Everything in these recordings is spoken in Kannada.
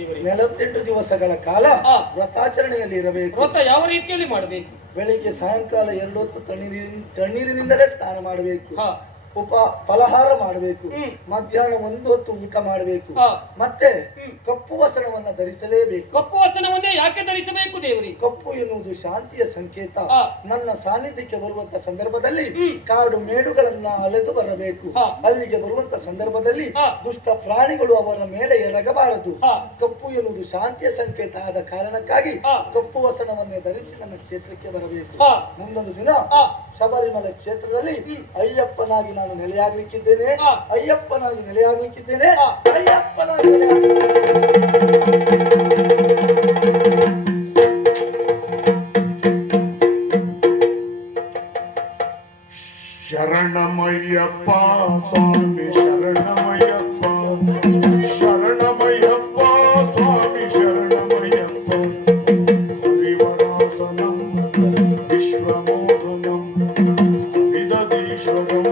48 ದಿವಸಗಳ ಕಾಲ ವ್ರತಾಚರಣೆಯಲ್ಲಿ ಇರಬೇಕು. ವ್ರತ ಯಾವ ರೀತಿಯಲ್ಲಿ ಮಾಡಬೇಕು? ಬೆಳಿಗ್ಗೆ ಸಾಯಂಕಾಲ 2 ಹೊತ್ತು ತಣ್ಣೀರಿನಿಂದಲೇ ಸ್ನಾನ ಮಾಡಬೇಕು. ಫಲಹಾರ ಮಾಡಬೇಕು. ಮಧ್ಯಾಹ್ನ 1 ಹೊತ್ತು ಊಟ ಮಾಡಬೇಕು. ಮತ್ತೆ ಕಪ್ಪು ವಸನವನ್ನ ಧರಿಸಲೇಬೇಕು. ಕಪ್ಪು ವಸನವನ್ನೇ ಯಾಕೆ ಧರಿಸಬೇಕು ದೇವರಿಗೆ? ಕಪ್ಪು ಎನ್ನುವುದು ಶಾಂತಿಯ ಸಂಕೇತ. ನನ್ನ ಸಾನ್ನಿಧ್ಯಕ್ಕೆ ಬರುವಂತ ಸಂದರ್ಭದಲ್ಲಿ ಕಾಡು ಮೇಡುಗಳನ್ನ ಅಲೆದು ಬರಬೇಕು. ಅಲ್ಲಿಗೆ ಬರುವಂತ ಸಂದರ್ಭದಲ್ಲಿ ದುಷ್ಟ ಪ್ರಾಣಿಗಳು ಅವರ ಮೇಲೆ ಎರಗಬಾರದು. ಕಪ್ಪು ಎನ್ನುವುದು ಶಾಂತಿಯ ಸಂಕೇತ ಆದ ಕಾರಣಕ್ಕಾಗಿ ಕಪ್ಪು ವಸನವನ್ನೇ ಧರಿಸಿ ನನ್ನ ಕ್ಷೇತ್ರಕ್ಕೆ ಬರಬೇಕು. ಮುಂದೊಂದು ದಿನ ಶಬರಿಮಲೆ ಕ್ಷೇತ್ರದಲ್ಲಿ ಅಯ್ಯಪ್ಪನಾಗಿ ನಾನು ನೆಲೆಯಾಗಲಿಕ್ಕಿದ್ದೇನೆ. ಅಯ್ಯಪ್ಪನಾಗಿ ನೆಲೆಯಾಗಲಿಕ್ಕಿದ್ದೇನೆ. ಅಯ್ಯಪ್ಪನಾಗಿ ಶರಣಮಯ್ಯಪ್ಪ ಸ್ವಾಮಿ ಶರಣಮಯ್ಯಪ್ಪ ಶರಣಮಯ್ಯಪ್ಪ ಸ್ವಾಮಿ ಶರಣಮಯ್ಯಪ್ಪ ಹರಿವರಾಸನಂ ವಿಶ್ವಮೋಹನಂ ವಿದಧೀಶ್ವರಂ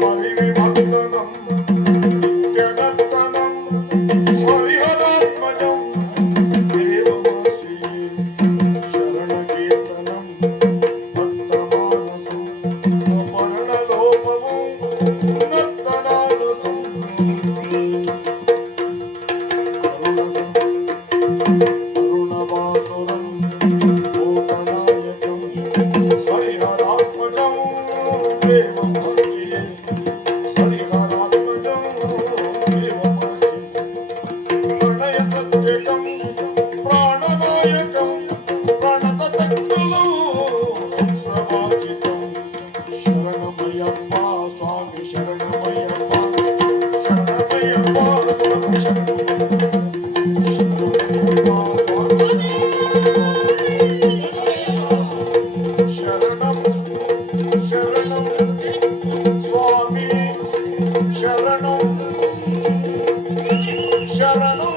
ಪರಿವಿಭಕ್ತನಂ ನಿತ್ಯನರ್ತನಂ ಹರಿಹರಾತ್ಮಜಂ ದೇವಮಾಸಿ ಶರಣಕೀರ್ತನಂ ಪ್ರಾಣನಾಯಕಂ ಪ್ರಣತತಕ್ಕಲೋ ಸುಪ್ರಭಾಷಿತಂ ಶರಣಮಯ್ಯಪ್ಪ ಸ್ವಾಮಿ ಶರಣಮಯ್ಯಪ್ಪ ಶರಣಮಯ್ಯಪ್ಪ ಸ್ವಾಮಿ ಶರಣಂ ಶರಣಂ ಸ್ವಾಮಿ ಶರಣಂ ಶರಣಂ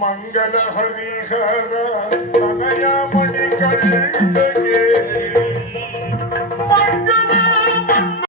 ಮಂಗಲ ಹರಿಹರ ತನಯ ಮಣಿಗಳೇ